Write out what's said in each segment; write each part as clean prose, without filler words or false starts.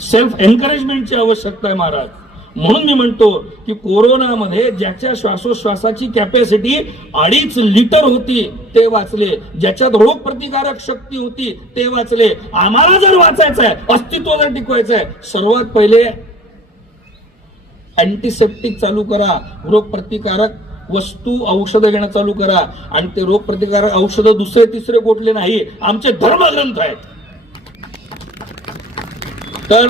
Self एन्करेजमेंटची आवश्यकता आहे महाराज. म्हणून मी म्हणतो की कोरोनामध्ये ज्याच्या श्वासोश्वासाची कॅपॅसिटी 2.5 लिटर होती ते वाचले, ज्याच्यात रोग प्रतिकारक शक्ती होती ते वाचले. आम्हाला जर वाचायचं आहे, अस्तित्व जर टिकवायचं आहे, सर्वात पहिले अँटीसेप्टिक चालू करा, रोग प्रतिकारक वस्तू औषधं घेणं चालू करा. आणि ते रोग प्रतिकारक औषधं दुसरे तिसरे गोठले नाही, आमचे धर्मग्रंथ आहेत. तर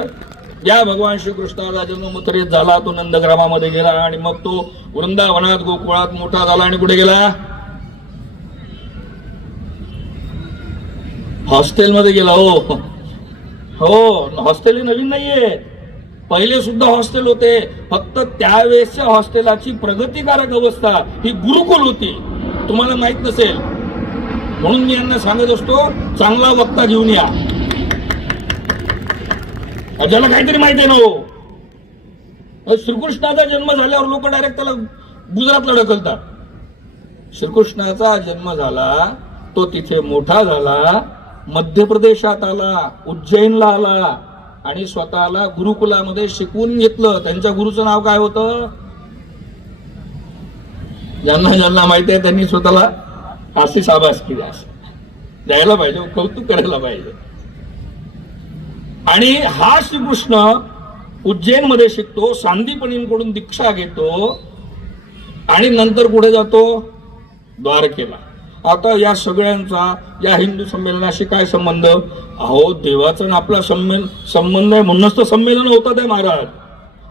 या भगवान श्रीकृष्णाचा जन्म मथुरेत झाला, तो नंदग्रामामध्ये गेला आणि मग तो वृंदावनात गोकुळात मोठा झाला आणि कुठे गेला? हॉस्टेलमध्ये गेला. हो, हॉस्टेल नवीन नाहीये, पहिले सुद्धा हॉस्टेल होते, फक्त त्यावेळेसच्या हॉस्टेलाची प्रगतीकारक अवस्था ही गुरुकुल होती. तुम्हाला माहित नसेल, म्हणून मी यांना सांगत असतो, चांगला वक्ता घेऊन या, ज्याला काहीतरी माहिती आहे ना. हो, श्रीकृष्णाचा जन्म झाल्यावर लोक डायरेक्ट त्याला गुजरातला ढकलतात. श्रीकृष्णाचा जन्म झाला, तो तिथे मोठा झाला, मध्य प्रदेशात आला, उज्जैनला आला आणि स्वतःला गुरुकुलामध्ये शिकवून घेतलं. त्यांच्या गुरुचं नाव काय होतं? ज्यांना ज्यांना माहिती आहे त्यांनी स्वतःला अशी शाबास केली, असं द्यायला पाहिजे, कौतुक करायला पाहिजे. आणि हा श्रीकृष्ण उज्जैन मध्ये शिकतो, सांदीपनींकडून दीक्षा घेतो आणि नंतर कुठे जातो? द्वारकेला. आता या सगळ्यांचा या हिंदू संमेलनाशी काय संबंध? अहो, देवाचा आपला संबंध आहे, म्हणूनच तर संमेलन होतं ते महाराज.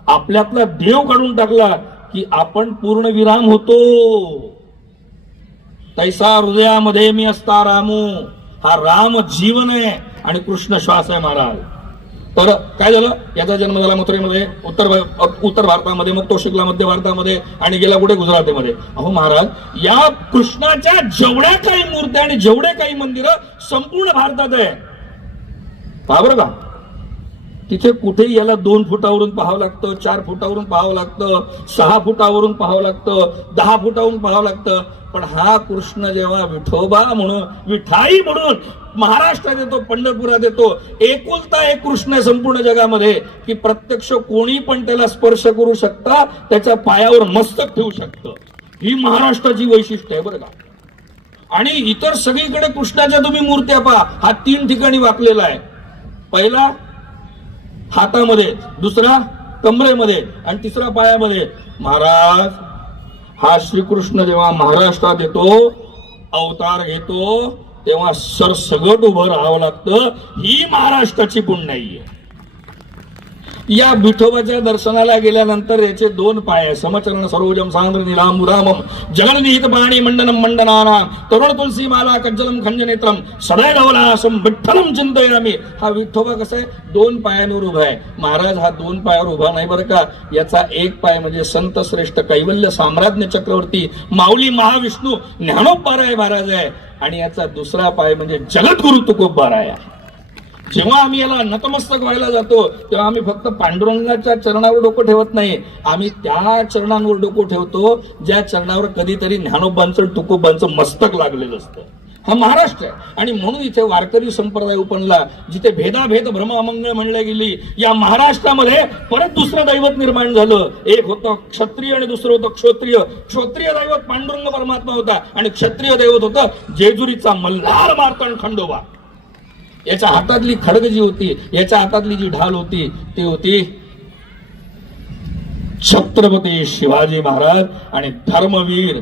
आपल्यातला देव काढून टाकला की आपण पूर्ण विराम होतो. तैसा हृदयामध्ये मी असता रामू, हा राम जीवन आहे आणि कृष्ण श्वास आहे महाराज. तर काय झालं? याचा जन्म झाला मथुरेमध्ये, उत्तर भारतामध्ये, मग तो शिकला मध्य भारतामध्ये आणि गेला कुठे? गुजरातीमध्ये. अहो महाराज, या कृष्णाच्या जेवढ्या काही मूर्त्या आणि जेवढे काही मंदिरं संपूर्ण भारतात आहे, पहा बरं का. तिथे कुठे याला 2 फुटावरून पाहावं लागतं, 4 फुटावरून पाहावं लागतं, 6 फुटावरून पाहावं लागतं, 10 फुटावरून पाहावं लागतं. पण हा कृष्ण जेव्हा विठोबा म्हणून, विठाई म्हणून महाराष्ट्रात येतो, पंढरपुरात येतो, एकुलता एक कृष्ण आहे संपूर्ण जगामध्ये की प्रत्यक्ष कोणी पण त्याला स्पर्श करू शकता, त्याच्या पायावर मस्तक ठेवू शकतं. ही महाराष्ट्राची वैशिष्ट्य आहे बरं का. आणि इतर सगळीकडे कृष्णाच्या तुम्ही मूर्त्या पहा, हा 3 ठिकाणी वाकलेला आहे. पहिला हातामध्ये, दुसरा कमरेमध्ये आणि तिसरा पायामध्ये. महाराज, हा श्रीकृष्ण जेव्हा महाराष्ट्रात येतो, अवतार घेतो, तेव्हा सरसगट उभं राहावं लागतं. ही महाराष्ट्राची पुण्याई आहे. या विठोबाच्या दर्शनाला गेल्यानंतर याचे 2 पाय, समचरण सरोजम सांद्र निलांबुरामम जगन्निहित पाणी मंडनम मंडनानाम तरुण तुलसी माला कज्जलम खंजनेत्रम सदैवलासम विठ्ठलम चिंतयामी. हा विठोबा कसा आहे? 2 पायांवर उभा आहे. महाराज हा 2 पायावर उभा नाही बरं का. याचा एक पाय म्हणजे संत श्रेष्ठ कैवल्य साम्राज्ञ चक्रवर्ती माऊली महाविष्णू ज्ञानोबाराय महाराज आहे आणि याचा दुसरा पाय म्हणजे जगद्गुरु तुकोबाराय आहे. जेव्हा आम्ही याला नतमस्तक व्हायला जातो तेव्हा आम्ही फक्त पांडुरंगाच्या चरणावर डोकं ठेवत नाही, आम्ही त्या चरणांवर डोकं ठेवतो ज्या चरणावर कधीतरी ज्ञानोबांचं तुकोबांचं मस्तक लागलेलं असतं. हा महाराष्ट्र आहे. आणि म्हणून इथे वारकरी संप्रदाय उपनला, जिथे भेदाभेद भ्रमामंगळ म्हणल्या गेली. या महाराष्ट्रामध्ये परत दुसरं दैवत निर्माण झालं. एक होतं क्षत्रिय आणि दुसरं होतं क्षत्रिय. क्षत्रिय दैवत पांडुरंग परमात्मा होता आणि क्षत्रिय दैवत होतं जेजुरीचा मल्हार मार्तंड खंडोबा. याच्या हातातली खडग जी होती, याच्या हातातली जी ढाल होती, ती होती छत्रपती शिवाजी महाराज आणि धर्मवीर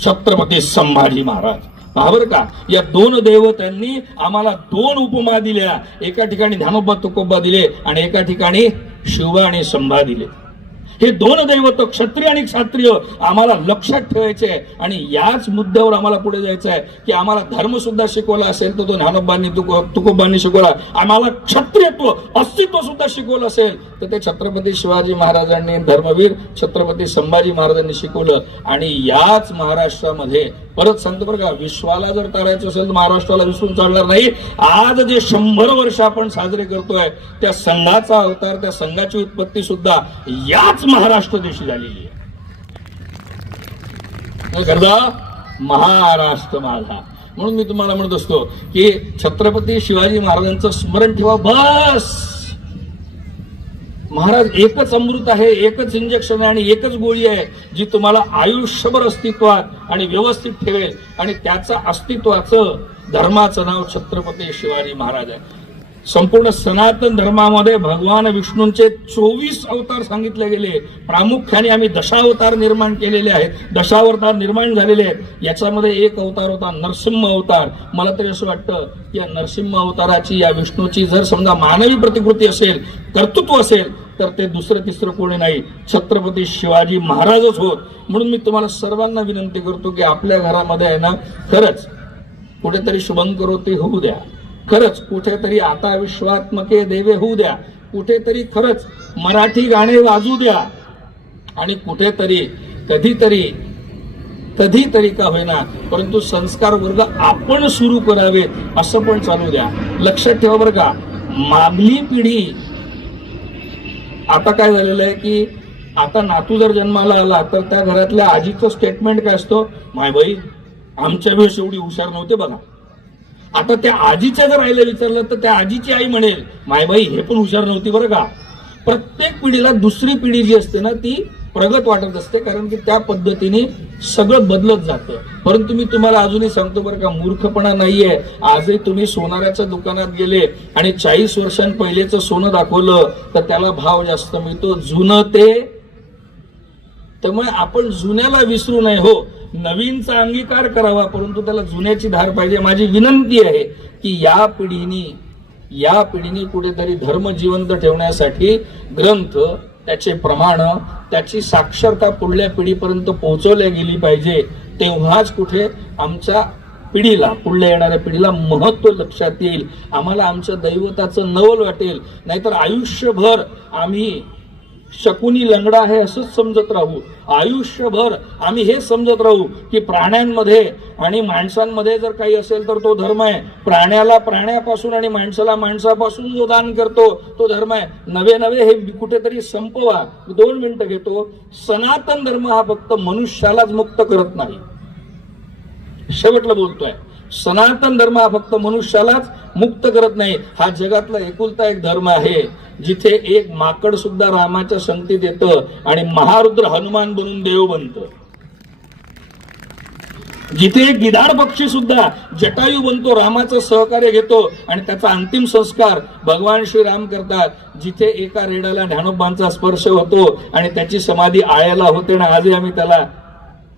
छत्रपती संभाजी महाराज. पहा बरं का, या 2 देवतांनी आम्हाला 2 उपमा दिल्या. एका ठिकाणी ज्ञानोबा तुकोबा दिले आणि एका ठिकाणी शिवबा आणि संभा दिले. हे 2 दैवत क्षत्रिय आणि क्षत्रिय आम्हाला लक्षात ठेवायचे आहे. आणि याच मुद्द्यावर आम्हाला पुढे जायचं आहे की आम्हाला धर्म सुद्धा शिकवला असेल तर तो ज्ञानोबांनी तुकोबांनी शिकवला. आम्हाला क्षत्रियत्व अस्तित्व सुद्धा शिकवलं असेल तर ते छत्रपती शिवाजी महाराजांनी, धर्मवीर छत्रपती संभाजी महाराजांनी शिकवलं. आणि याच महाराष्ट्रामध्ये परत सांगतो बरं का, विश्वाला जर तारायचं असेल तर महाराष्ट्राला विसरून चालणार नाही. आज जे 100 वर्ष आपण साजरे करतोय त्या संघाचा अवतार, त्या संघाची उत्पत्ती सुद्धा याच महाराष्ट्र देशी झालेली आहे. महाराष्ट्र माझा. म्हणून मी तुम्हाला म्हणत असतो की छत्रपती शिवाजी महाराजांचं स्मरण ठेवा बस. महाराज एकच अमृत आहे, एकच इंजेक्शन आहे आणि एकच गोळी आहे जी तुम्हाला आयुष्यभर अस्तित्वात आणि व्यवस्थित ठेवेल, आणि त्याचं अस्तित्वाचं धर्माचं नाव छत्रपती शिवाजी महाराज आहे. संपूर्ण सनातन धर्मामध्ये भगवान विष्णूंचे 24 अवतार सांगितले गेले. प्रामुख्याने आम्ही दशावतार निर्माण केलेले आहेत, दशावतार निर्माण झालेले आहेत. याच्यामध्ये एक अवतार होता नरसिंह अवतार. मला तरी असं वाटतं की या नरसिंह अवताराची, या विष्णूची जर समजा मानवी प्रतिकृती असेल, कर्तृत्व असेल, तर ते दुसरं तिसरं कोणी नाही, छत्रपती शिवाजी महाराजच होत. म्हणून मी तुम्हाला सर्वांना विनंती करतो की आपल्या घरामध्ये आहे ना, खरंच कुठेतरी शुभंकरोती होऊ द्या, खरंच कुठेतरी आता विश्वात्मके देवे होऊ द्या, कुठेतरी खरंच मराठी गाणे वाजू द्या, आणि कुठेतरी कधीतरी का होईना परंतु संस्कार वर्ग आपण सुरू करावेत, असं पण चालू द्या. लक्षात ठेवा बरं का, मागली पिढी आता काय झालेलं आहे की आता नातू जर जन्माला आला तर त्या घरातल्या आजीचं स्टेटमेंट काय असतो, माय बाई आमच्या वेळेस एवढी हुशार नव्हते बघा. आता त्या आजीच्या जर आईला विचारलं तर त्या आजीची आई म्हणेल, मायबाई हे पण हुशार नव्हती बरं का. प्रत्येक पिढीला दुसरी पिढी जी असते ना ती प्रगत वाटत असते, कारण की त्या पद्धतीने सगळं बदलत जातं. परंतु मी तुम्हाला अजूनही सांगतो बरं का, मूर्खपणा नाहीये. आजही तुम्ही सोनाराच्या दुकानात गेले आणि 40 वर्षांपहिलेचं सोनं दाखवलं तर त्याला भाव जास्त मिळतो, जुनं ते. त्यामुळे आपण जुन्याला विसरू नये. हो, नवीनचा अंगीकार करावा, परंतु त्याला जुन्याची धार पाहिजे. माझी विनंती आहे की या पिढीने कुठेतरी धर्म जिवंत ठेवण्यासाठी ग्रंथ, त्याचे प्रमाण, त्याची साक्षरता पुढल्या पिढीपर्यंत पोहोचवल्या गेली पाहिजे. तेव्हाच कुठे आमच्या पिढीला, पुढल्या येणाऱ्या पिढीला महत्व लक्षात येईल, आम्हाला आमच्या दैवताचं नवल वाटेल. नाहीतर आयुष्यभर आम्ही शकुनी लंगडा आहे असंच समजत राहू. आयुष्यभर आम्ही हे समजत राहू की प्राण्यांमध्ये आणि माणसांमध्ये जर काही असेल तर तो धर्म आहे, प्राण्याला प्राण्यापासून आणि माणसाला माणसापासून जो दान करतो तो धर्म आहे. नवे हे कुठेतरी संपवा. 2 मिनिटं घेतो. सनातन धर्म हा फक्त मनुष्यालाच मुक्त करत नाही, शेवटला बोलतोय. सनातन धर्म हा फक्त मनुष्यालाच मुक्त करत नाही, हा जगातला एकुलता एक धर्म आहे जिथे एक माकड सुद्धा रामाच्या संगतीत येतं आणि महारुद्र हनुमान बनून देव बनतं. जिथे एक गिधाड पक्षी सुद्धा जटायू बनतो, रामाचं सहकार्य घेतो आणि त्याचा अंतिम संस्कार भगवान श्रीराम करतात. जिथे एका रेडाला ज्ञानोबांचा स्पर्श होतो आणि त्याची समाधी आळ्याला होते ना आजही आम्ही त्याला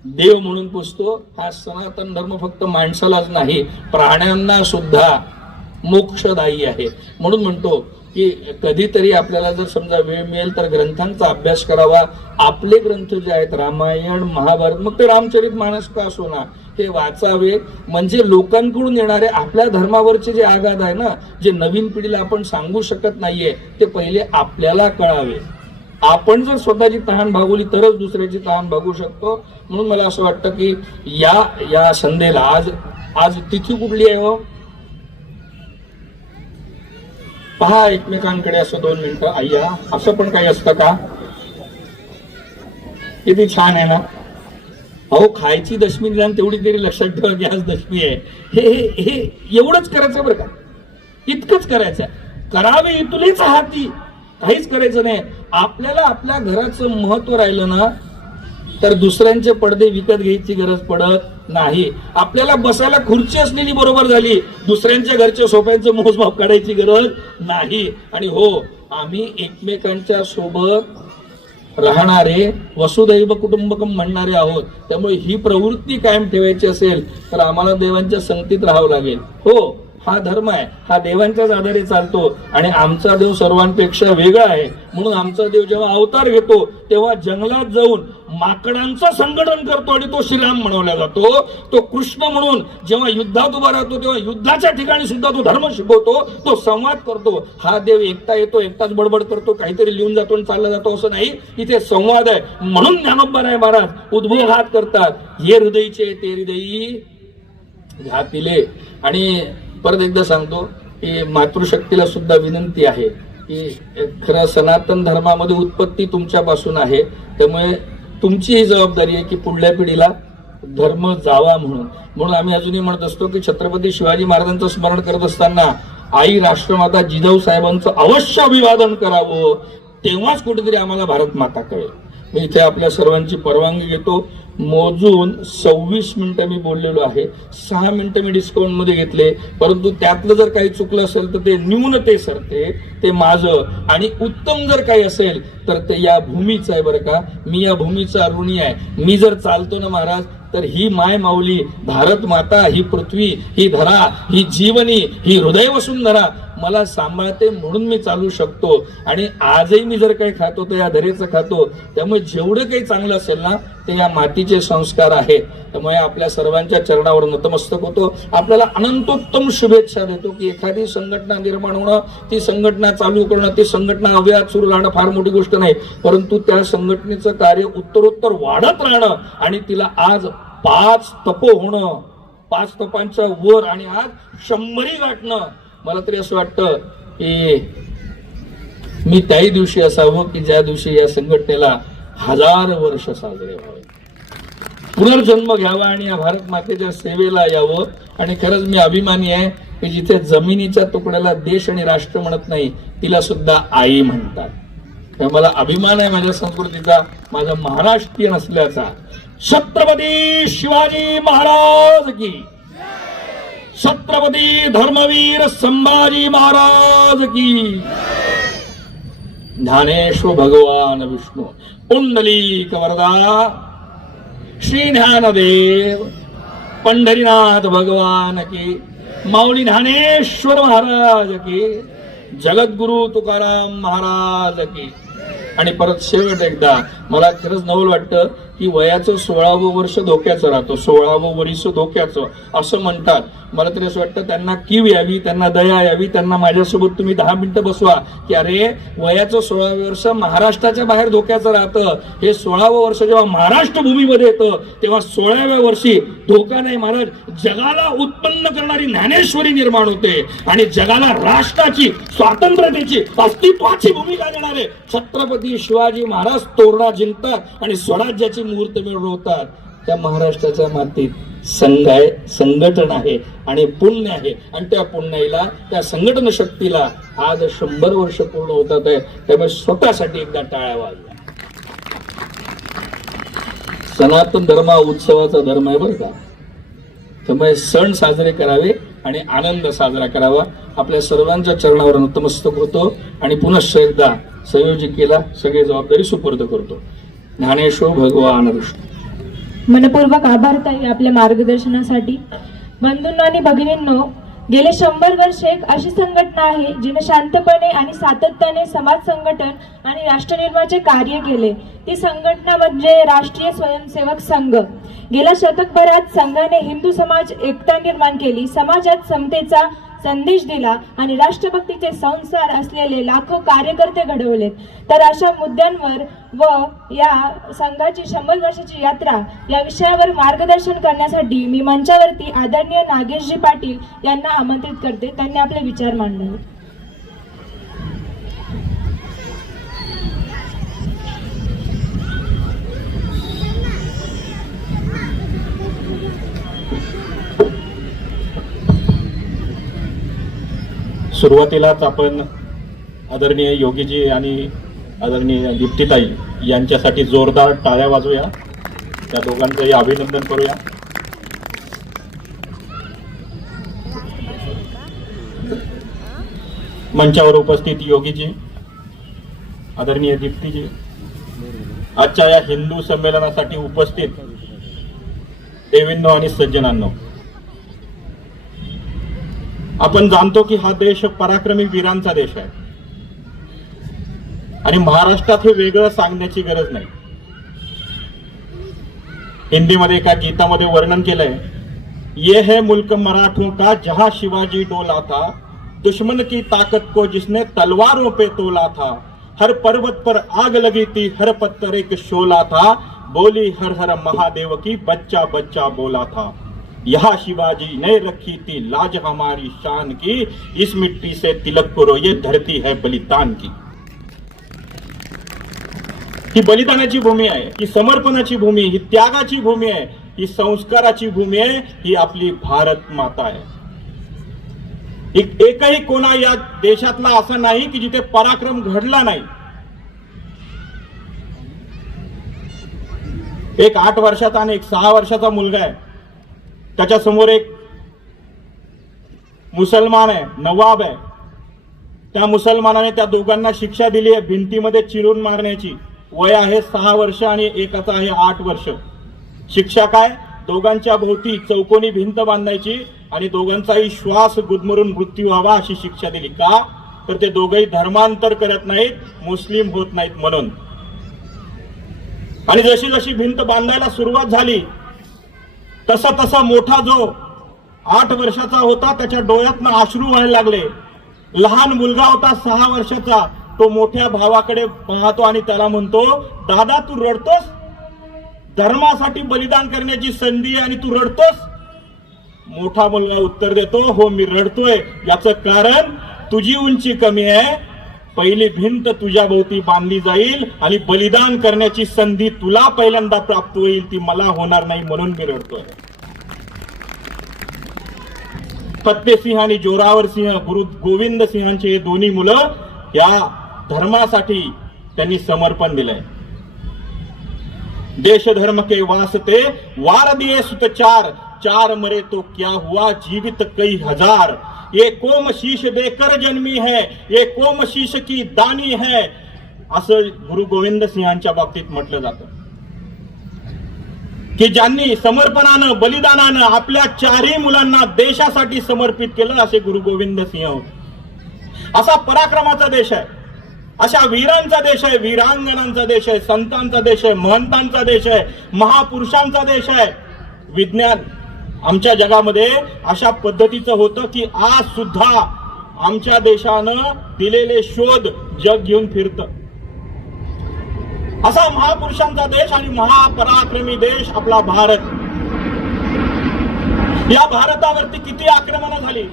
देव म्हणून पुजतो. हा सनातन धर्म फक्त माणसालाच नाही, प्राण्यांना सुद्धा मोक्षदायी आहे. म्हणून म्हणतो की कधीतरी आपल्याला जर समजा वेळ मिळेल तर ग्रंथांचा अभ्यास करावा. आपले ग्रंथ जे आहेत रामायण, महाभारत, मग ते रामचरित मानस का असो ना, हे वाचावे. म्हणजे लोकांकडून येणारे आपल्या धर्मावरचे जे आघात आहे ना, जे नवीन पिढीला आपण सांगू शकत नाहीये, ते पहिले आपल्याला कळावे. आपण जर स्वतःची तहान भागवली तरच दुसऱ्याची तहान भागू शकतो. म्हणून मला असं वाटतं की या संध्येला आज तिथी कुठली आहे हो, पहा एकमेकांकडे असं 2 मिनिटं. अय्या, असं पण काही असतं का? किती छान आहे ना. अहो, खायची दशमी निदान तेवढी तरी लक्षात ठेवा की आज दशमी आहे. हे एवढंच करायचं बरं का, इतकंच करायचं. करावे इथुलेच हाती, काहीच करायचं नाही. आपल्याला आपल्या घराचं महत्व राहिलं ना तर दुसऱ्यांचे पडदे विकत घ्यायची गरज पडत नाही. आपल्याला बसायला खुर्ची असलेली बरोबर झाली, दुसऱ्यांच्या घरच्या सोफ्यांचं मोजमाप काढायची गरज नाही. आणि हो, आम्ही एकमेकांच्या सोबत राहणारे, वसुदैव कुटुंबकम म्हणणारे आहोत. त्यामुळे ही प्रवृत्ती कायम ठेवायची असेल तर आम्हाला देवांच्या संगतीत राहावं लागेल. हो, हा धर्म आहे, हा देवांच्याच आधारे चालतो आणि आमचा देव सर्वांपेक्षा वेगळा आहे. म्हणून आमचा देव जेव्हा अवतार घेतो तेव्हा जंगलात जाऊन माकडांचं संघटन करतो आणि तो श्रीराम म्हणवला जातो. तो कृष्ण म्हणून जेव्हा युद्धात उभा राहतो तेव्हा युद्धाच्या ठिकाणी सुद्धा तो धर्म शिकवतो, तो संवाद करतो. हा देव एकटा येतो, एकटाच बडबड करतो, काहीतरी लिहून जातो आणि चालला जातो असं नाही. इथे संवाद आहे. म्हणून ज्ञानोबा महाराज उद्भवघात करतात, हे हृदयचे ते हृदयी घातिले. आणि परत एकदा सांगतो की मातृशक्तीला सुद्धा विनंती आहे की खरं सनातन धर्मामध्ये उत्पत्ती तुमच्यापासून आहे. त्यामुळे तुमची ही जबाबदारी आहे की पुढल्या पिढीला धर्म जावा म्हणून आम्ही अजूनही म्हणत असतो की छत्रपती शिवाजी महाराजांचं स्मरण करत असताना आई राष्ट्रमाता जिजाऊ साहेबांचं अवश्य अभिवादन करावं. तेव्हाच कुठेतरी आम्हाला भारत माता कळेल. मी इथे आपल्या सर्वांची परवानगी घेतो. मोजून 26 मिनिटं मी बोललेलो आहे. 6 मिनिटं मी डिस्काउंट मध्ये घेतले, परंतु त्यातलं जर काही चुकलं असेल तर ते न्यूनतेसारखे ते माझं, आणि उत्तम जर काही असेल तर ते या भूमीचं आहे बरं का. मी या भूमीचा ऋणी आहे. मी जर चालतो ना महाराज, तर ही माय माऊली भारत माता, ही पृथ्वी, ही धरा, ही जीवनी, ही हृदय वसुंधरा मला सांभाळते म्हणून मी चालू शकतो. आणि आजही मी जर काही खातो तर या धरेचं खातो. त्यामुळे जेवढं काही चांगलं असेल ना ते या मातीचे संस्कार आहेत. त्यामुळे आपल्या सर्वांच्या चरणावर नतमस्तक होतो. आपल्याला अनंतोत्तम शुभेच्छा देतो की एखादी संघटना निर्माण होणं, ती संघटना चालू करणं, ती संघटना अव्याहत सुरू राहणं फार मोठी गोष्ट नाही, परंतु त्या संघटनेचं कार्य उत्तरोत्तर वाढत राहणं आणि तिला आज 5 तप होणं, 5 तपांच्या वर, आणि आज 100 गाठणं. मला तरी असं वाटतं की मी त्याही दिवशी असावं की ज्या दिवशी या संघटनेला 1000 वर्ष साजरे व्हावे, पुनर्जन्म घ्यावा आणि या भारत मातेच्या सेवेला यावं. आणि खरंच मी अभिमानी आहे की जिथे जमिनीच्या तुकड्याला देश आणि राष्ट्र म्हणत नाही, तिला सुद्धा आई म्हणतात. मला अभिमान आहे माझ्या संस्कृतीचा, माझा महाराष्ट्रीयन असल्याचा. छत्रपती शिवाजी महाराज की, छत्रपती धर्मवीर संभाजी महाराज की. ज्ञानेश्वर भगवान विष्णू, पुंडलीक वरदा, श्री ज्ञानदेव पंढरीनाथ भगवान की, माऊली ज्ञानेश्वर महाराज की, जगद्गुरु तुकाराम महाराज की. आणि परत शेवट एकदा मला खरंच नवल वाटतं की वयाचं 16वं वर्ष धोक्याचं राहतं, 16वं वर्ष धोक्याचं असं म्हणतात. मला तरी असं वाटतं त्यांना कीव यावी, त्यांना दया यावी, त्यांना माझ्यासोबत तुम्ही 10 मिनिटं बसवा की अरे वयाचं 16वं वर्ष महाराष्ट्राच्या बाहेर धोक्याचं राहतं. हे 16वं वर्ष जेव्हा महाराष्ट्र भूमीमध्ये येतं तेव्हा 16व्या वर्षी धोका नाही महाराज, जगाला उत्पन्न करणारी ज्ञानेश्वरी निर्माण होते आणि जगाला राष्ट्राची, स्वातंत्र्याची, अस्तित्वाची भूमिका देणारे छत्रपती शिवाजी महाराज तोरणा जिंकतात आणि स्वराज्याची मुहूर्त मिळवतात. त्या महाराष्ट्राच्या मातीत संघ आहे, संघटन आहे आणि पुण्य आहे. आणि त्या पुण्याला, त्या संघटन शक्तीला आज 100 वर्ष पूर्ण होतात आहे. त्यामुळे स्वतःसाठी एकदा टाळ्या वाजवा. सनातन धर्म उत्सवाचा धर्म आहे बरं का. त्यामुळे सण साजरे करावे आणि आनंद साजरा करावा. आपल्या सर्वांच्या चरणावर नतमस्तक होतो आणि पुनश्च एकदा संयोजिकेला सगळी जबाबदारी सुपूर्द करतो. ज्ञानेश्वर भगवान विष्णू. मनपूर्वक आभार ताई आपल्या मार्गदर्शनासाठी. बंधूंनो आणि भगिनींनो, गेले 100 वर्षे एक अशी संघटना आहे जिने शांतपणे आणि सातत्याने समाज संघटन आणि राष्ट्रनिर्माणाचे कार्य केले. ती संघटना म्हणजे राष्ट्रीय स्वयंसेवक संघ. गेल्या शतकभरात संघाने हिंदू समाज एकता निर्माण केली, समाजात समतेचा संदेश दिला आणि राष्ट्रभक्तीचे संस्कार असलेले लाखो कार्यकर्ते घडवलेत. तर अशा मुद्द्यांवर व या संघाची 100 वर्षाची यात्रा या विषयावर मार्गदर्शन करण्यासाठी मी मंचावरती आदरणीय नागेशजी पाटील यांना आमंत्रित करते. त्यांनी आपले विचार मांडावे. सुरुवातीलाच आपण आदरणीय योगीजी आणि आदरणीय दीप्तीताई यांच्यासाठी जोरदार टाळ्या वाजवूया. त्या दोघांचंही अभिनंदन करूया. मंचावर उपस्थित योगीजी, आदरणीय दीप्तीजी, आजच्या या हिंदू संमेलनासाठी उपस्थित देवींनो आणि सज्जनांनो, आपण जाणतो की हा देश पराक्रमी वीरांचा देश आहे आणि महाराष्ट्रात हे वेगळं सांगण्याची गरज नाही. हिंदीमध्ये एका गीतामध्ये वर्णन केलंय, ये है मुल्क मराठों का जहां शिवाजी डोला था, दुश्मन की ताकत को जिसने तलवारों पे तोला था, हर पर्वत पर आग लगी थी, हर पत्थर एक शोला था, बोली हर हर महादेव की बच्चा बच्चा बोला था, यहाँ शिवाजी ने रखी थी लाज हमारी शान की, इस मिट्टी से तिलक करो ये धरती है बलिदान की. ही बलिदानाची भूमी आहे, ही समर्पणाची भूमी, ही त्यागाची भूमी आहे, ही संस्काराची भूमी आहे, ही आपली भारत माता आहे. एकही कोणा या देशातला असा नाही की जिथे पराक्रम घडला नाही. एक 8 वर्षाचा आणि एक 6 वर्षाचा मुलगा आहे. त्याच्या समोर एक मुसलमान आहे, नवाब आहे. त्या मुसलमानाने त्या दोघांना शिक्षा दिली आहे भिंतीमध्ये चिरून मारण्याची. वय आहे 6 वर्ष आणि एकाचा आहे 8 वर्ष. शिक्षा काय? दोघांच्या भोवती चौकोनी भिंत बांधायची आणि दोघांचाही श्वास गुदमरून मृत्यू व्हावा अशी शिक्षा दिली. का? तर ते दोघंही धर्मांतर करत नाहीत, मुस्लिम होत नाहीत म्हणून. आणि जशी जशी भिंत बांधायला सुरुवात झाली तसा तसा मोठा जो 8 वर्षाचा होता त्याच्या डोळ्यातनं अश्रू व्हायला लागले. लहान मुलगा होता 6 वर्षाचा, तो मोठ्या भावाकडे पाहतो आणि त्याला म्हणतो, दादा तू रडतोस? धर्मासाठी बलिदान करण्याची संधी आहे आणि तू रडतोस? मोठा मुलगा उत्तर देतो, हो मी रडतोय याचं कारण तुझी उंची कमी आहे. पहिली भिंत तुझ्या भोवती बांधली जाईल आणि बलिदान करण्याची संधी तुला पहिल्यांदा प्राप्त होईल, ती मला होणार नाही म्हणून मी रडतोय. फत्तेसिंह आणि जोरावर सिंह, गुरु गोविंद सिंहांचे हे दोन्ही मुलं या धर्मासाठी त्यांनी समर्पण दिलंय. देश धर्म के वास्ते वार दिए सुत चार, चार मरे तो क्या हुआ जीवित कई हजार. ये कोम शीश देकर जन्मी है, ये कोम शीश की दानी है, असं गुरु गोविंद सिंहांच्या बाबतीत म्हटलं जातं की ज्यांनी समर्पणानं बलिदानानं आपल्या 4ही मुलांना देशासाठी समर्पित केलं असे गुरु गोविंद सिंह होते. असा पराक्रमाचा देश आहे, अशा वीरांचा देश आहे, वीरांगणांचा देश आहे, संतांचा देश आहे, महंतांचा देश आहे, महापुरुषांचा देश आहे. विज्ञान आमच्या जगामध्ये अशा पद्धतीचं होतं की आज सुद्धा आमच्या देशानं दिलेले शोध जग घेऊन फिरतं. असा महापुरुषांचा देश आणि महापराक्रमी देश आपला भारत. या भारतावरती किती आक्रमणं झाली,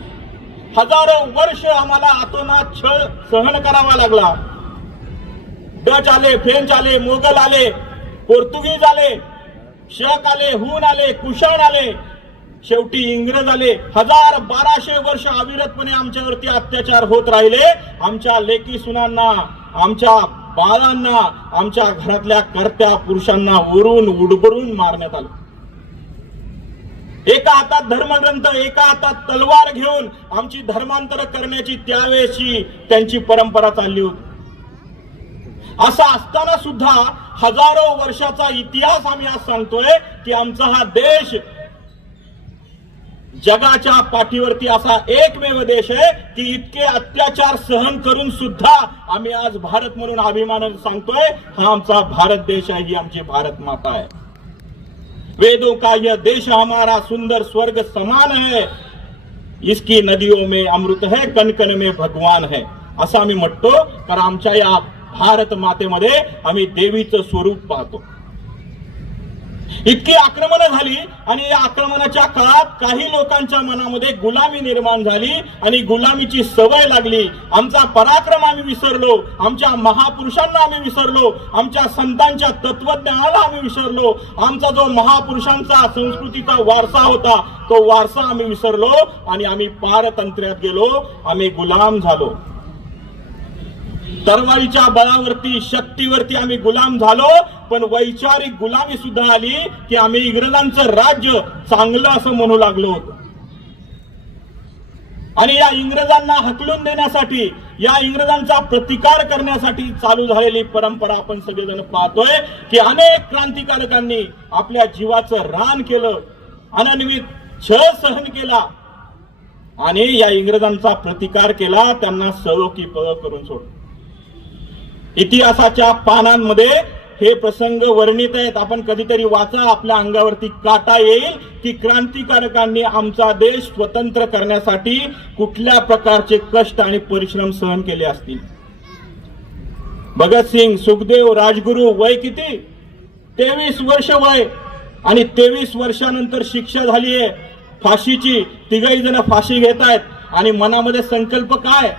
हजारो वर्ष आम्हाला आतोनात छळ सहन करावा लागला. डच आले, फ्रेंच आले, मोगल आले, पोर्तुगीज आले, शक आले, हुन आले, कुशाण आले, शेवटी इंग्रज आले. 1200 वर्ष अविरतपणे आमच्यावरती अत्याचार होत राहिले. आमच्या लेकी सुनांना, आमच्या बाळांना, आमच्या घरातल्या कर्त्या पुरुषांना ओरून उडबरून मारण्यात आलं. एका हातात धर्मग्रंथ, एका हातात तलवार घेऊन आमची धर्मांतर करण्याची त्यावेळेची त्यांची परंपरा चालली होती. असं असताना सुद्धा हजारो वर्षाचा इतिहास आम्ही आज सांगतोय की आमचा हा देश जगाच्या पाठीवरती असा एकमेव देश आहे की इतके अत्याचार सहन करून सुद्धा आम्ही आज भारत म्हणून अभिमानाने सांगतोय, हा आमचा भारत देश आहे, ही आमची भारत माता आहे. वेदों का यह देश हमारा सुंदर स्वर्ग समान है, इसकी नदियों में अमृत है, कण कण में भगवान है, असं आम्ही म्हणतो. कारण आमच्या या भारत मातेमध्ये आम्ही देवीचं स्वरूप पाहतो. इतकी आक्रमणं झाली आणि या आक्रमणाच्या काळात काही लोकांच्या मनामध्ये गुलामी निर्माण झाली आणि गुलामीची सवय लागली. आमचा पराक्रम आम्ही विसरलो, आमच्या महापुरुषांना आम्ही विसरलो, आमच्या संतांच्या तत्वज्ञानाला आम्ही विसरलो, आमचा जो महापुरुषांचा संस्कृतीचा वारसा होता तो वारसा आम्ही विसरलो आणि आम्ही पारतंत्र्यात गेलो, आम्ही गुलाम झालो. तरवारीच्या बळावरती, शक्तीवरती आम्ही गुलाम झालो. पण वैचारिक गुलामी सुद्धा आली की आम्ही इंग्रजांचं राज्य चांगलं असं म्हणू लागलो होतो. आणि या इंग्रजांना हकलून देण्यासाठी, या इंग्रजांचा प्रतिकार करण्यासाठी चालू झालेली परंपरा आपण सगळेजण पाहतोय की अनेक क्रांतिकारकांनी आपल्या जीवाचं रान केलं, अनन्वित छळ सहन केला आणि या इंग्रजांचा प्रतिकार केला, त्यांना सळो की पळ करून सोडलं. इतिहासाच्या पानांमध्ये हे प्रसंग वर्णित आहेत. आपण कधीतरी वाचा, आपल्या अंगावरती काटा येईल की क्रांतिकारकांनी आमचा देश स्वतंत्र करण्यासाठी कुठल्या प्रकारचे कष्ट आणि परिश्रम सहन केले असतील. भगतसिंग, सुखदेव, राजगुरू, वय किती? 23 वर्ष वय आणि 23 वर्षानंतर शिक्षा झालीये फाशीची. तिघही जण फाशी घेत आहेत आणि मनामध्ये संकल्प काय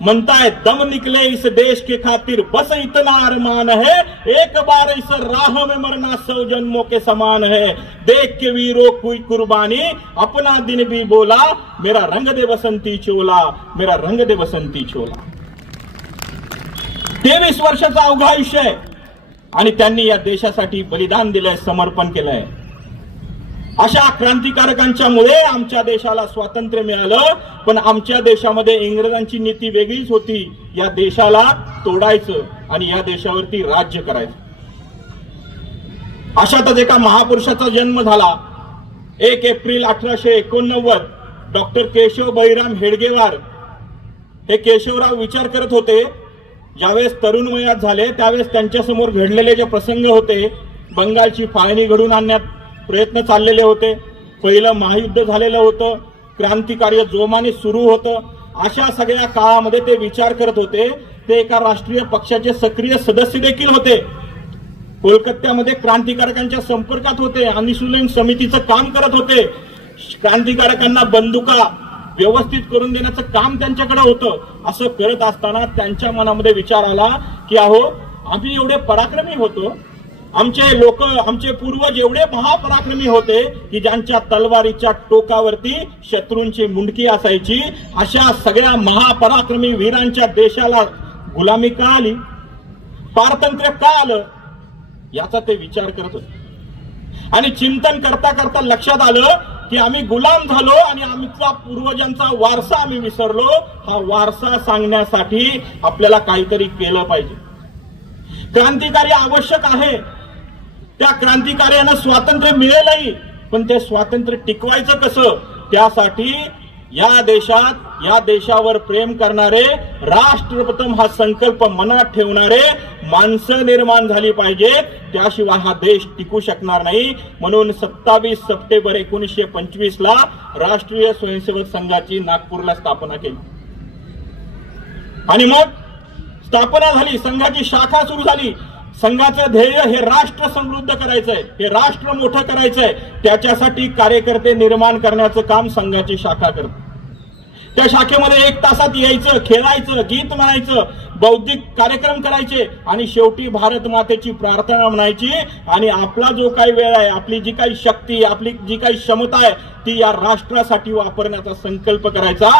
म्हणतायत? दम निकले इस देश के खातिर बस इतना अरमान है, एक बार इस राह में मरना 100 जन्मों के समान है. देख के वीरों की कुर्बानी अपना दिन भी बोला, मेरा रंग दे बसंती चोला, मेरा रंग दे बसंती चोला. 23 वर्षाचं अवघं आयुष्य आहे. आणि त्यांनी या देशासाठी बलिदान दिलंय, समर्पण केलंय. अशा क्रांतिकारकांच्यामुळे आमच्या देशाला स्वातंत्र्य मिळालं. पण आमच्या देशामध्ये इंग्रजांची नीती वेगळीच होती, या देशाला तोडायचं आणि या देशावरती राज्य करायचं. अशातच एका महापुरुषाचा जन्म झाला 1 एप्रिल 1889. डॉक्टर केशव बळीराम हेडगेवार. हे केशवराव विचार करत होते, ज्यावेळेस तरुण वयात झाले त्यावेळेस त्यांच्या समोर घडलेले जे प्रसंग होते, बंगालची फाळणी घडून आणण्यात प्रयत्न चाललेले होते, पहिलं महायुद्ध झालेलं होतं, क्रांतिकार्य जोमाने सुरू होतं. अशा सगळ्या काळामध्ये ते विचार करत होते. ते एका राष्ट्रीय पक्षाचे सक्रिय सदस्य देखील होते. कोलकात्यामध्ये क्रांतिकारकांच्या संपर्कात होते, अनुशीलन समितीचं काम करत होते. क्रांतिकारकांना बंदुका व्यवस्थित करून देण्याचं काम त्यांच्याकडे होतं. असं करत असताना त्यांच्या मनामध्ये विचार आला की अहो, आम्ही एवढे पराक्रमी होतो, आमचे लोक, आमचे पूर्वज एवढे महापराक्रमी होते की ज्यांच्या तलवारीच्या टोकावरती शत्रूंची मुंडकी असायची. अशा सगळ्या महापराक्रमी वीरांच्या देशाला गुलामी का आली, पारतंत्र्य का आलं, याचा ते विचार करत होते. आणि चिंतन करता करता लक्षात आलं की आम्ही गुलाम झालो आणि आमचा पूर्वजांचा वारसा आम्ही विसरलो. हा वारसा सांगण्यासाठी आपल्याला काहीतरी केलं पाहिजे. क्रांतिकारी आवश्यक आहे. त्या क्रांतिकार्यानं स्वातंत्र्य मिळेलही, पण ते स्वातंत्र्य टिकवायचं कसं, त्यासाठी या देशात, या देशावर प्रेम करणारे, राष्ट्रप्रथम हा संकल्प मनात ठेवणारे माणसं निर्माण झाली पाहिजेत. त्याशिवाय हा देश टिकू शकणार नाही. म्हणून 27 सप्टेंबर 1925 ला राष्ट्रीय स्वयंसेवक संघाची नागपूरला स्थापना केली. आणि मग स्थापना झाली, संघाची शाखा सुरू झाली. संघाचं ध्येय हे राष्ट्र समृद्ध करायचंय, हे राष्ट्र मोठं करायचंय. त्याच्यासाठी कार्यकर्ते निर्माण करण्याचं काम संघाची शाखा करते. त्या शाखेमध्ये 1 तासात यायचं, खेळायचं, गीत म्हणायचं, बौद्धिक कार्यक्रम करायचे आणि शेवटी भारत मातेची प्रार्थना म्हणायची. आणि आपला जो काही वेळ आहे, आपली जी काही शक्ती, आपली जी काही क्षमता आहे, ती या राष्ट्रासाठी वापरण्याचा संकल्प करायचा.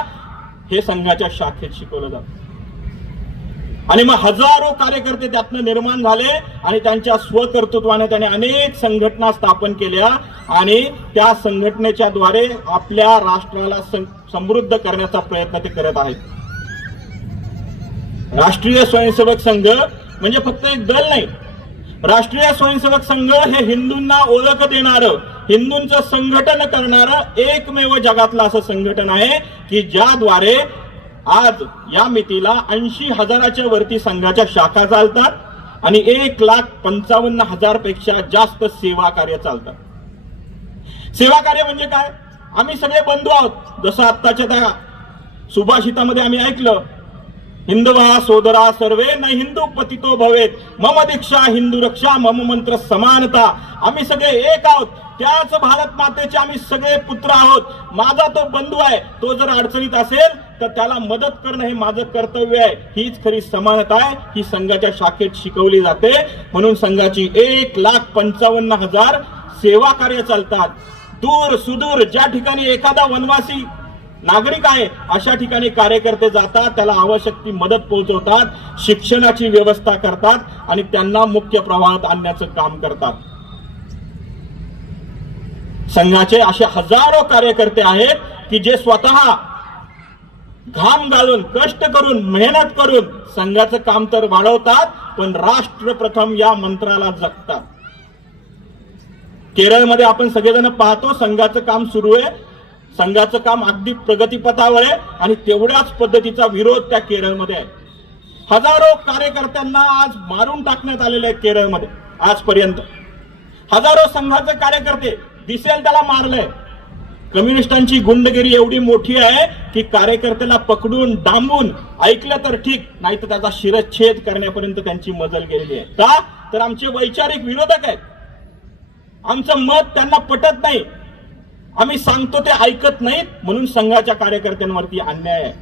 हे संघाच्या शाखेत शिकवलं जातं. आणि मग हजारो कार्यकर्ते त्यातनं निर्माण झाले आणि त्यांच्या स्वकर्तृत्वाने त्याने अनेक संघटना स्थापन केल्या आणि त्या संघटनेच्या द्वारे आपल्या राष्ट्राला समृद्ध करण्याचा प्रयत्न ते करत आहेत. राष्ट्रीय स्वयंसेवक संघ म्हणजे फक्त एक दल नाही. राष्ट्रीय स्वयंसेवक संघ हे हिंदूंना ओळख देणारं, हिंदूंचं संघटन करणारं एकमेव जगातलं असं संघटन आहे की ज्याद्वारे आज या मितीला 80,000च्या वरती संघाच्या शाखा चालतात आणि 1,55,000 पेक्षा जास्त सेवा कार्य चालतात. सेवा कार्य म्हणजे काय, आम्ही सगळे बंधू आहोत. जसं आत्ताच्या त्या सुभाषितामध्ये आम्ही ऐकलं, हिंदवा सोदरा सर्वे न हिंदू पतितो भवेत, मम दीक्षा हिंदू रक्षा, मम मंत्र समानता. आम्ही सगळे एक आहोत, त्याच भारत मातेचे आम्ही सगळे पुत्र आहोत. माझा तो बंधू आहे, तो जर अडचणीत असेल तर त्याला मदत करणं हे माझं कर्तव्य आहे. हीच खरी समानता आहे, ही संघाच्या शाखेत शिकवली जाते. म्हणून संघाची 1,55,000 सेवा कार्य चालतात. दूर सुदूर ज्या ठिकाणी एखादा वनवासी नागरिक आहे अशा ठिकाणी कार्यकर्ते जातात, त्याला आवश्यक ती मदत पोहोचवतात, शिक्षणाची व्यवस्था करतात आणि त्यांना मुख्य प्रवाहात आणण्याचं काम करतात. संघाचे असे हजारो कार्यकर्ते आहेत की जे स्वतः घाम घालून, कष्ट करून, मेहनत करून संघाचं काम तर वाढवतात, पण राष्ट्रप्रथम या मंत्राला जगतात. केरळमध्ये आपण सगळेजण पाहतो संघाचं काम सुरू आहे. संघाचं काम अगदी प्रगतीपथावर आहे आणि तेवढ्याच पद्धतीचा विरोध त्या केरळमध्ये आहे. हजारो कार्यकर्त्यांना आज मारून टाकण्यात आलेले आहे केरळमध्ये. आजपर्यंत हजारो संघाचे कार्यकर्ते दिसेल त्याला मारलंय. कम्युनिस्टांची गुंडगिरी एवढी मोठी आहे की कार्यकर्त्याला पकडून डांबून, ऐकलं तर ठीक, नाही तर त्याचा शिरच्छेद करण्यापर्यंत त्यांची मजल गेलेली आहे. का तर आमचे वैचारिक विरोधक आहेत, आमचं मत त्यांना पटत नाही, आम्ही सांगतो ते ऐकत नाहीत, म्हणून संघाच्या कार्यकर्त्यांवरती अन्याय आहे.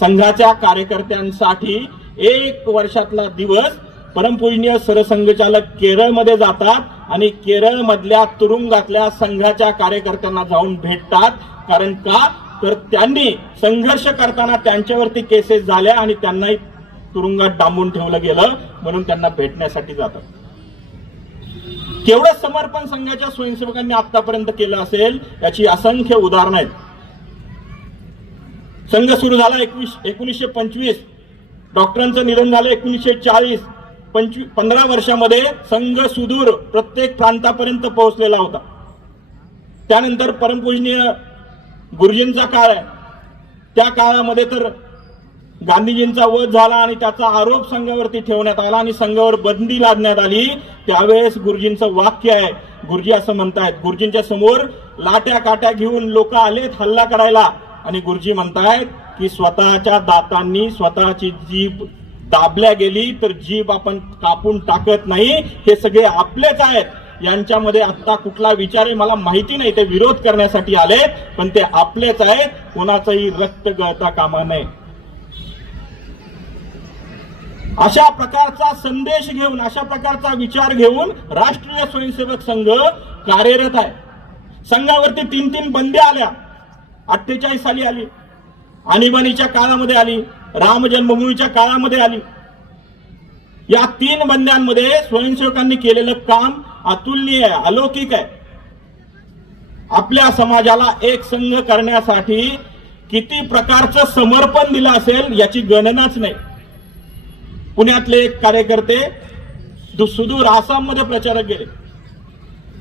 संघाच्या कार्यकर्त्यांसाठी 1 वर्षातला दिवस परमपूजनीय सरसंघचालक केरळमध्ये जातात आणि केरळ मधल्या तुरुंगातल्या संघाच्या कार्यकर्त्यांना जाऊन भेटतात. कारण का तर त्यांनी संघर्ष करताना त्यांच्यावरती केसेस झाल्या आणि त्यांनाही तुरुंगात डांबून ठेवलं गेलं म्हणून त्यांना भेटण्यासाठी जातात. केवढं समर्पण संघाच्या स्वयंसेवकांनी आतापर्यंत केलं असेल याची असंख्य उदाहरणं आहेत. संघ सुरू झाला 1925, डॉक्टरांचं निधन झालं 1940. 15 वर्षामध्ये संघ सुदूर प्रत्येक प्रांतापर्यंत पोहोचलेला होता. त्यानंतर परमपूजनीय गुरुजींचा काळ आहे. त्या काळामध्ये तर गांधीजींचा वध झाला आणि त्याचा आरोप संघावरती ठेवण्यात आला आणि संघावर बंदी लादण्यात आली. त्यावेळेस गुरुजींचं वाक्य आहे, गुरुजी असं म्हणतायत, गुरुजींच्या समोर लाट्या काट्या घेऊन लोक आलेत हल्ला करायला आणि गुरुजी म्हणतायत की स्वतःच्या दातांनी स्वतःची जीभ दाबल्या गेली तर जीभ आपण कापून टाकत नाही, हे सगळे आपलेच आहेत. यांच्यामध्ये आता कुठला विचार आहे मला माहिती नाही, ते विरोध करण्यासाठी आले पण ते आपलेच आहेत, कोणाचंही रक्त गळता कामा नये. अशा प्रकारचा संदेश घेऊन, अशा प्रकारचा विचार घेऊन राष्ट्रीय स्वयंसेवक संघ कार्यरत आहे. संघावरती 3 बंद्या आल्या. 48 साली आली, आणीबाणीच्या काळामध्ये आली, राम जन्मभूमीच्या काळामध्ये आली. या 3 बंद्यांमध्ये स्वयंसेवकांनी केलेलं काम अतुलनीय आहे, अलौकिक आहे. आपल्या समाजाला एक संघ करण्यासाठी किती प्रकारचं समर्पण दिलं असेल याची गणनाच नाही. पुण्यातले एक कार्यकर्ते सुदूर आसाममध्ये प्रचारक गेले.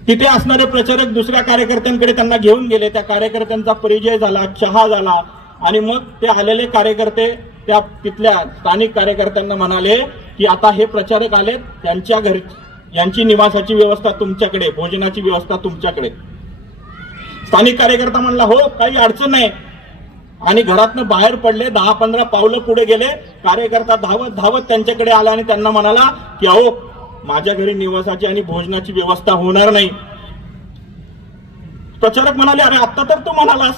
तिथे असणारे प्रचारक दुसऱ्या कार्यकर्त्यांकडे त्यांना घेऊन गेले. त्या कार्यकर्त्यांचा परिचय झाला, चहा झाला आणि मग ते आलेले कार्यकर्ते त्या तिथल्या स्थानिक कार्यकर्त्यांना म्हणाले की आता हे प्रचारक आलेत, त्यांच्या घरी यांची निवासाची व्यवस्था तुमच्याकडे, भोजनाची व्यवस्था तुमच्याकडे. स्थानिक कार्यकर्ता म्हणला हो काही अडचण नाही आणि घरातनं बाहेर पडले. 10-15 पावलं पुढे गेले. कार्यकर्ता धावत धावत त्यांच्याकडे आला आणि त्यांना म्हणाला की अहो माझ्या घरी निवासाची आणि भोजनाची व्यवस्था होणार नाही. प्रचारक म्हणाले अरे आता तर तू म्हणालास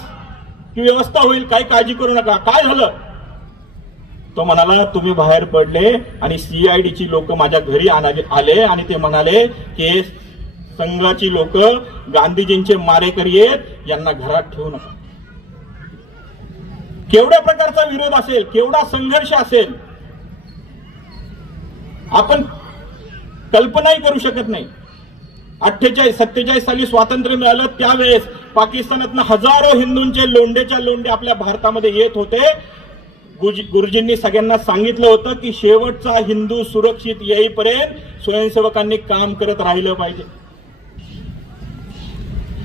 की व्यवस्था होईल, काही काळजी करू नका, काय झालं? तो म्हणाला तुम्ही बाहेर पडले आणि CIDची लोक माझ्या घरी आले आणि ते म्हणाले की संघाची लोक गांधीजींचे मारेकरी आहेत, यांना घरात ठेवू नका. केवढ्या प्रकारचा विरोध असेल, केवढा संघर्ष असेल, आपण कल्पनाही करू शकत नाही. 48-47 साली स्वातंत्र्य मिळालं त्यावेळेस पाकिस्तानातनं हजारो हिंदूंचे लोंढेच्या लोंढे आपल्या भारतामध्ये येत होते. गुरुजींनी सगळ्यांना सांगितलं होतं की शेवटचा हिंदू सुरक्षित येईपर्यंत स्वयंसेवकांनी काम करत राहिलं पाहिजे.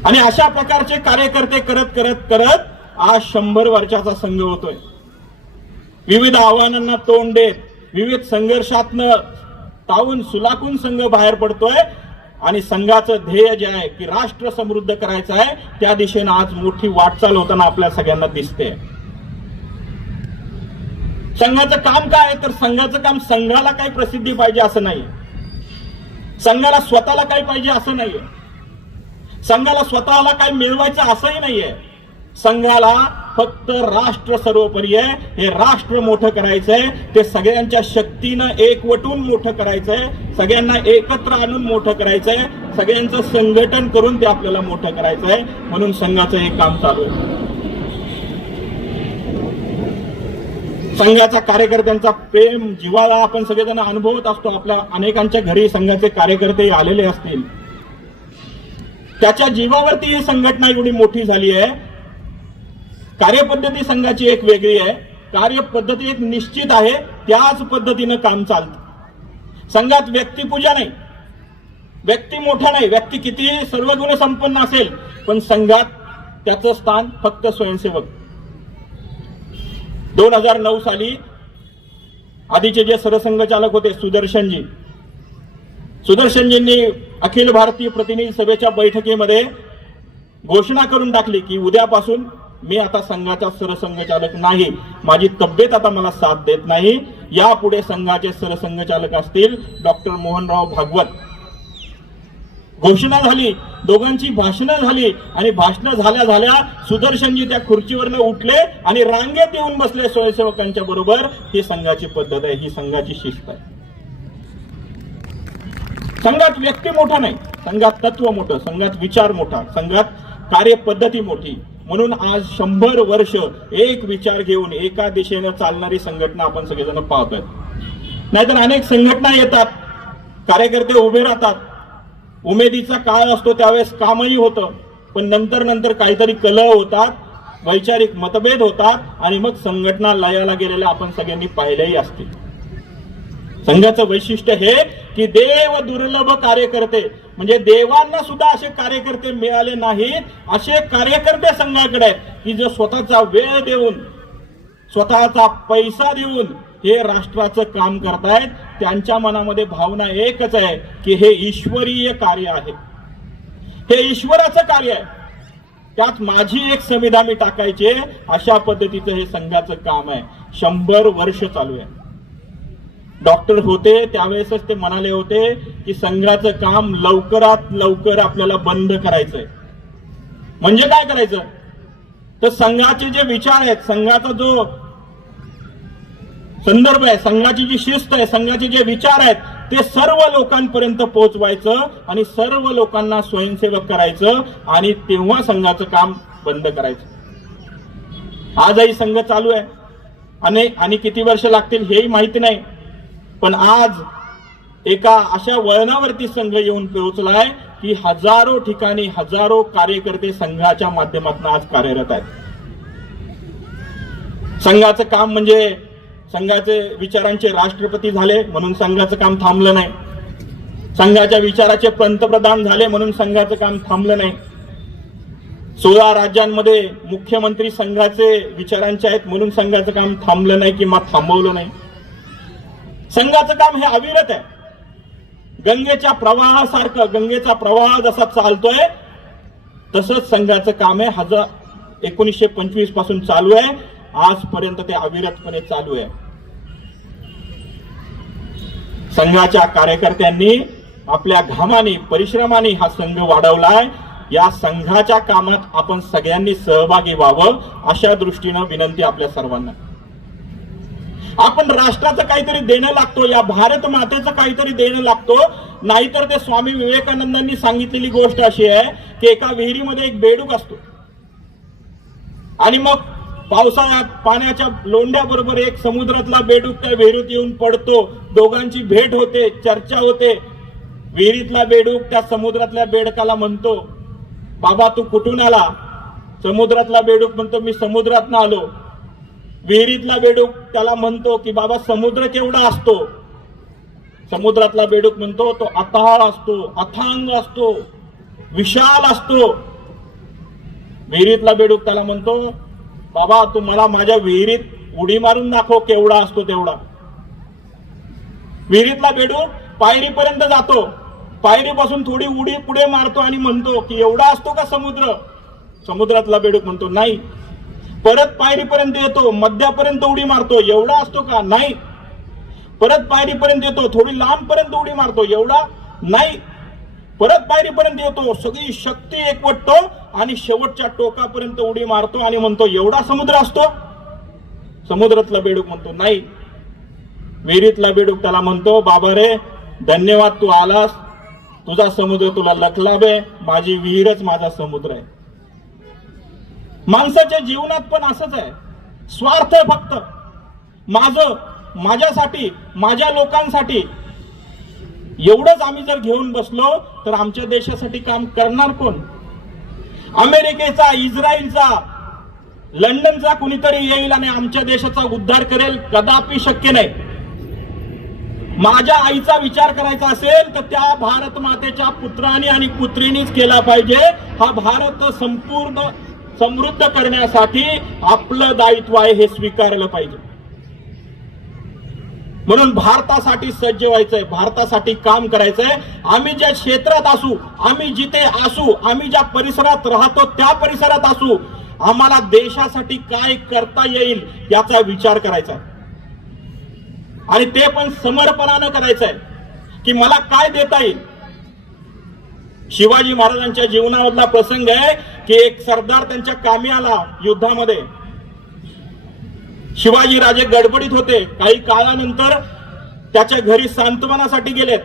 आणि अशा प्रकारचे कार्यकर्ते करत करत करत आज 100 वर्षाचा संघ होतोय. विविध आव्हानांना तोंड देत, विविध संघर्षातनं तावून सुलाखून संघ बाहेर पडतोय आणि संघाचं ध्येय जे आहे की राष्ट्र समृद्ध करायचं आहे त्या दिशेनं आज मोठी वाटचाल होताना आपल्या सगळ्यांना दिसते. संघाचं काम काय आहे तर संघाचं काम संघाला काही प्रसिद्धी पाहिजे असं नाही, संघाला स्वतःला काही पाहिजे असं नाहीये, संघाला स्वतःला काही मिळवायचं असंही नाहीये. संघाला फक्त राष्ट्र सर्वोपरी आहे. हे राष्ट्र मोठं करायचंय, ते सगळ्यांच्या शक्तीनं एकवटून मोठं करायचंय, सगळ्यांना एकत्र आणून मोठं करायचंय, सगळ्यांचं संघटन करून ते आपल्याला मोठं करायचंय. म्हणून संघाचं हे काम चालू आहे. संघाचा कार्यकर्त्यांचा प्रेम जिव्हाळा आपण सगळेजण अनुभवत असतो. आपल्या अनेकांच्या घरी संघाचे कार्यकर्ते आलेले असतील. त्याच्या जीवावरती ही संघटना एवढी मोठी झाली आहे. कार्यपद्धती संघाची एक वेगळी आहे, कार्यपद्धती एक निश्चित आहे, त्याच पद्धतीनं काम चालतं. संघात व्यक्तिपूजा नाही, व्यक्ती मोठा नाही, व्यक्ती किती सर्व गुण संपन्न असेल पण संघात त्याचं स्थान फक्त स्वयंसेवक. 2009 साली आधीचे जे सरसंघचालक होते सुदर्शनजींनी अखिल भारतीय प्रतिनिधी सभेच्या बैठकीमध्ये घोषणा करून टाकली की उद्यापासून मी आता संघाचा सरसंघचालक नाही, माझी तब्येत आता मला साथ देत नाही. यापुढे संघाचे सरसंघचालक असतील डॉक्टर मोहनराव भागवत. घोषणा झाली, दोघांची भाषणं झाली आणि भाषणं झाल्या सुदर्शनजी त्या खुर्चीवरनं उठले आणि रांगेत येऊन बसले स्वयंसेवकांच्या बरोबर. ही संघाची पद्धत आहे, ही संघाची शिस्त आहे. संघात व्यक्ती मोठा नाही, संघात तत्व मोठं, संघात विचार मोठा, संघात कार्यपद्धती मोठी, म्हणून आज 100 वर्ष एक विचार घेऊन एका दिशेनं चालणारी संघटना आपण सगळेजण पाहतोय. नाहीतर अनेक संघटना येतात, कार्यकर्ते उभे राहतात, उमेदीचा काळ असतो त्यावेळेस कामही होतं, पण नंतर काहीतरी कलह होतात, वैचारिक मतभेद होतात आणि मग संघटना लयाला गेलेल्या आपण सगळ्यांनी पाहिलेही असतील. संघाचं वैशिष्ट्य हे की देव दुर्लभ कार्यकर्ते, म्हणजे देवांना सुद्धा असे कार्यकर्ते मिळाले नाहीत, असे कार्यकर्ते संघाकडे आहेत की जे स्वतःचा वेळ देऊन, स्वतःचा पैसा देऊन हे राष्ट्राचं काम करतायत. त्यांच्या मनामध्ये भावना एकच आहे की हे ईश्वरीय कार्य आहे, हे ईश्वराचं कार्य आहे, त्यात माझी एक संविधा मी टाकायची, अशा पद्धतीचं हे संघाचं काम आहे. 100 वर्ष चालू आहे. डॉक्टर होते त्यावेळेसच ते म्हणाले होते की संघाचं काम लवकरात लवकर आपल्याला बंद करायचंय. म्हणजे काय करायचं, तर संघाचे जे विचार आहेत, संघाचा जो संदर्भ आहे, संघाची जी शिस्त आहे, संघाचे जे विचार आहेत ते सर्व लोकांपर्यंत पोहोचवायचं आणि सर्व लोकांना स्वयंसेवक करायचं आणि तेव्हा संघाचं काम बंद करायचं. आजही संघ चालू आहे आणि किती वर्ष लागतील हेही माहिती नाही, पण आज एका अशा वळणावरती संघ येऊन पोहोचलाय की हजारो ठिकाणी हजारो कार्यकर्ते संघाच्या माध्यमातून आज कार्यरत आहेत. संघाचं काम म्हणजे संघाचे विचारांचे राष्ट्रपती झाले म्हणून संघाचं काम थांबलं नाही, संघाच्या विचाराचे पंतप्रधान झाले म्हणून संघाचं काम थांबलं नाही, 16 राज्यांमध्ये मुख्यमंत्री संघाचे विचारांचे आहेत म्हणून संघाचं काम थांबलं नाही किंवा थांबवलं नाही. संघाचं काम हे अविरत आहे. गंगेच्या प्रवाहासारखं, गंगेचा प्रवाह जसा चालतोय तसंच संघाचं काम आहे. 1925 पासून चालू आहे, आजपर्यंत ते अविरतपणे चालू आहे. संघाच्या कार्यकर्त्यांनी आपल्या घामाने, परिश्रमाने हा संघ वाढवलाय. या संघाच्या कामात आपण सगळ्यांनी सहभागी व्हावं, अशा दृष्टीनं विनंती आपल्या सर्वांना. आपण राष्ट्राचं काहीतरी देणं लागतो, या भारत मातेचं काहीतरी देणं लागतो. नाहीतर ते स्वामी विवेकानंदांनी सांगितलेली गोष्ट अशी आहे की एका विहिरीमध्ये एक बेडूक असतो आणि मग पावसाळ्यात पाण्याच्या लोंढ्याबरोबर एक समुद्रातला बेडूक त्या विहिरीत येऊन पडतो, दोघांची भेट होते, चर्चा होते. विहिरीतला बेडूक त्या समुद्रातल्या बेडकाला म्हणतो, बाबा तू कुठून आला? समुद्रातला बेडूक म्हणतो, मी समुद्रातनं आलो. विहिरीतला बेडूक त्याला म्हणतो की बाबा समुद्र केवढा असतो? समुद्रातला बेडूक म्हणतो तो अथाळ असतो, अथांग असतो, विशाल असतो. विहिरीतला बेडूक त्याला म्हणतो, बाबा तू मला माझ्या विहिरीत उडी मारून दाखव केवढा असतो तेवढा. विहिरीतला बेडूक पायरीपर्यंत जातो, पायरीपासून थोडी उडी पुढे मारतो आणि म्हणतो की एवढा असतो का समुद्र? समुद्रातला बेडूक म्हणतो नाही. परत पायरीपर्यंत येतो, मध्यापर्यंत उडी मारतो, एवढा असतो का? नाही. परत पायरीपर्यंत येतो, थोडी लांबपर्यंत उडी मारतो, एवढा? नाही. परत पायरीपर्यंत येतो, सगळी शक्ती एकवटतो आणि शेवटच्या टोकापर्यंत उडी मारतो आणि म्हणतो एवढा समुद्र असतो? समुद्रातला बेडूक म्हणतो नाही. विहिरीतला बेडूक त्याला म्हणतो, बाबा रे धन्यवाद, तू आलास, तुझा समुद्र तुला लखलाभ आहे, माझी विहीरच माझा समुद्र आहे. माणसाच्या जीवनात पण असंच आहे. स्वार्थ फक्त माझं, माझ्यासाठी, माझ्या लोकांसाठी, एवढंच आम्ही जर घेऊन बसलो तर आमच्या देशासाठी काम करणार कोण? अमेरिकेचा, इस्रायलचा, लंडनचा कुणीतरी येईल आणि आमच्या देशाचा उद्धार करेल? कदापि शक्य नाही. माझ्या आईचा विचार करायचा असेल तर त्या भारत मातेच्या पुत्रांनी आणि पुत्रीनीच केला पाहिजे. हा भारत संपूर्ण समृद्ध करण्यासाठी आपलं दायित्व आहे हे स्वीकारलं पाहिजे. म्हणून भारतासाठी सज्ज व्हायचंय, भारतासाठी काम करायचंय. आम्ही ज्या क्षेत्रात असू, आम्ही जिथे असू, आम्ही ज्या परिसरात राहतो त्या परिसरात असू, आम्हाला देशासाठी काय करता येईल याचा विचार करायचा आहे आणि ते पण समर्पणानं करायचंय की मला काय देता येईल. शिवाजी महाराजांच्या जीवनामधला प्रसंग आहे की एक सरदार त्यांच्या कामी आला युद्धामध्ये. शिवाजी राजे गडबडीत होते, काही काळानंतर त्याच्या घरी सांत्वनासाठी गेलेत.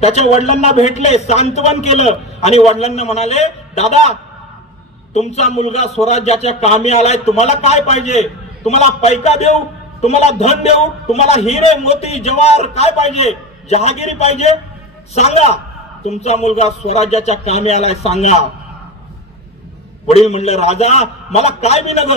त्याच्या वडिलांना भेटले, सांत्वन केलं आणि वडिलांना म्हणाले, दादा तुमचा मुलगा स्वराज्याच्या कामी आलाय, तुम्हाला काय पाहिजे? तुम्हाला पैका देऊ, तुम्हाला धन देऊ, तुम्हाला हिरे मोती जवाहर काय पाहिजे? जहागिरी पाहिजे? सांगा. तुमचा मुलगा स्वराज्याच्या कामी आलाय, सांगा. वडील म्हणले, राजा मला काय बी नग.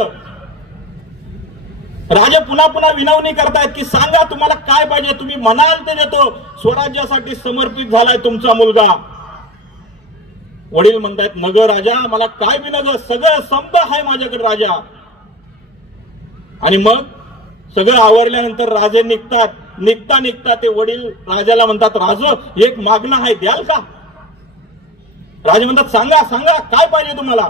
राजे पुन्हा पुन्हा विनवणी करतायत की सांगा तुम्हाला काय पाहिजे, तुम्ही म्हणाल ते देतो. स्वराज्यासाठी समर्पित झालाय तुमचा मुलगा. वडील म्हणतायत, नग राजा मला काय बी नग, सगळं संप आहे माझ्याकडे राजा. आणि मग सगळं आवरल्यानंतर राजे निघतात. निघता निघता ते वडील राजाला म्हणतात, राजो एक मागणं आहे, द्याल का? राजे म्हणतात, सांगा सांगा काय पाहिजे तुम्हाला.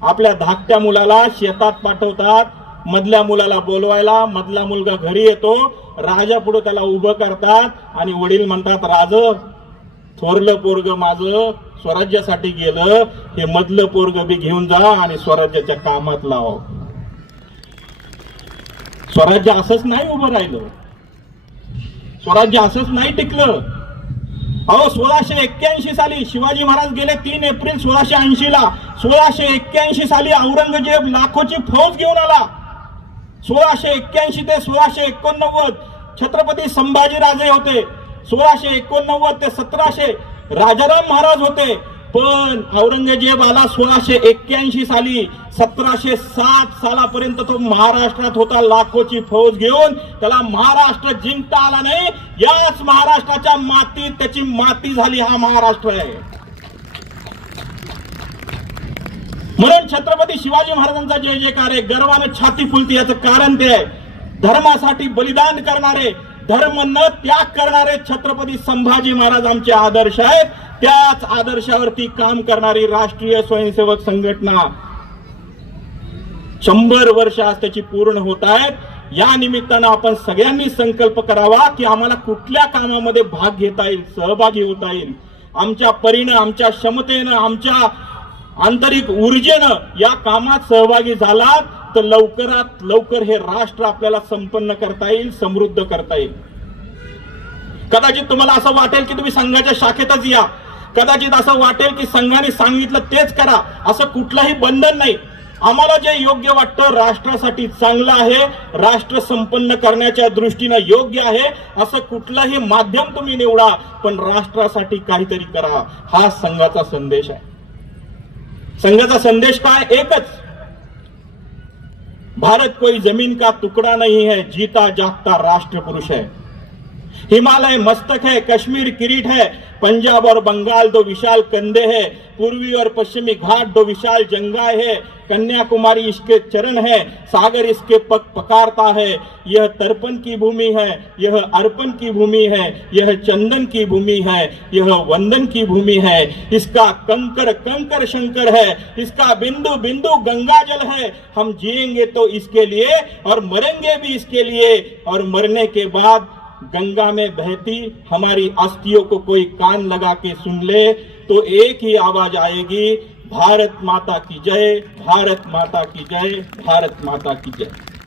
आपल्या धाकट्या मुलाला शेतात पाठवतात, मधल्या मुलाला बोलवायला. मधला मुलगा घरी येतो, राजा पुढे त्याला उभं करतात आणि वडील म्हणतात, राज थोरलं पोरग माझं स्वराज्यासाठी गेलं, हे मधलं पोरग बी घेऊन जा आणि स्वराज्याच्या कामात लाव. स्वराज्य असंच नाही उभं राहिलं, स्वराज्य असंच नाही टिकलं. अहो 1681 साली शिवाजी महाराज गेले 3 एप्रिल 1680 ला. 1681 साली औरंगजेब लाखोची फौज घेऊन आला. 1681 ते 1689 छत्रपती संभाजी राजे होते. 1689 ते 1700 राजाराम महाराज होते. पण औरंगजेब आला 1681 साली. 1707 सालापर्यंत तो महाराष्ट्रात होता लाखोची फौज घेऊन. त्याला महाराष्ट्र जिंकता आला नाही. याच महाराष्ट्राच्या मातीत त्याची माती झाली. हा महाराष्ट्र आहे. म्हणून छत्रपती शिवाजी महाराजांचा जय जयकार आहे. गर्वाने छाती फुलते. याचं कारण ते आहे, धर्मासाठी बलिदान करणारे, धर्म न त्याग करणारे छत्रपती संभाजी महाराज आमचे आदर्श आहेत. त्याच आदर्शावरती काम करणारी राष्ट्रीय स्वयंसेवक संघटना 100 वर्ष आज त्याची पूर्ण होत आहेत. या निमित्तानं आपण सगळ्यांनी संकल्प करावा की आम्हाला कुठल्या कामामध्ये भाग घेता येईल, सहभागी होता येईल. आमच्या परीनं, आमच्या क्षमतेनं, आमच्या आंतरिक ऊर्जेनं या कामात सहभागी झालात तर लवकरात लवकर हे राष्ट्र आपल्याला संपन्न करता येईल, समृद्ध करता येईल. कदाचित तुम्हाला असं वाटेल की तुम्ही संघाच्या शाखेतच या, कदाचित असं वाटेल की संघाने सांगितलं तेच करा. असं कुठलंही बंधन नाही. आम्हाला जे योग्य वाटतं, राष्ट्रासाठी चांगलं आहे, राष्ट्र संपन्न करण्याच्या दृष्टीनं योग्य आहे, असं कुठलंही माध्यम तुम्ही निवडा, पण राष्ट्रासाठी काहीतरी करा. हा संघाचा संदेश आहे. संघाचा संदेश काय? एकच, भारत कोई जमीन का टुकड़ा नहीं है, जीता जागता राष्ट्र पुरुष है. हिमालय मस्तक है, कश्मीर किरीट है, पंजाब और बंगाल 2 विशाल कंधे हैं, पूर्वी और पश्चिमी घाट 2 विशाल जंगाएं हैं, कन्याकुमारी इसके चरण है, सागर इसके पग पकारता है. यह तर्पण की भूमि है, यह अर्पण की भूमि है, यह चंदन की भूमि है, यह वंदन की भूमि है. इसका कंकर कंकर शंकर है, इसका बिंदु बिंदु गंगा जल है. हम जिएंगे तो इसके लिए और मरेंगे भी इसके लिए, और मरने के बाद गंगा में बहती हमारी अस्थियों को कोई कान लगा के सुन ले तो एक ही आवाज आएगी, भारत माता की जय, भारत माता की जय, भारत माता की जय.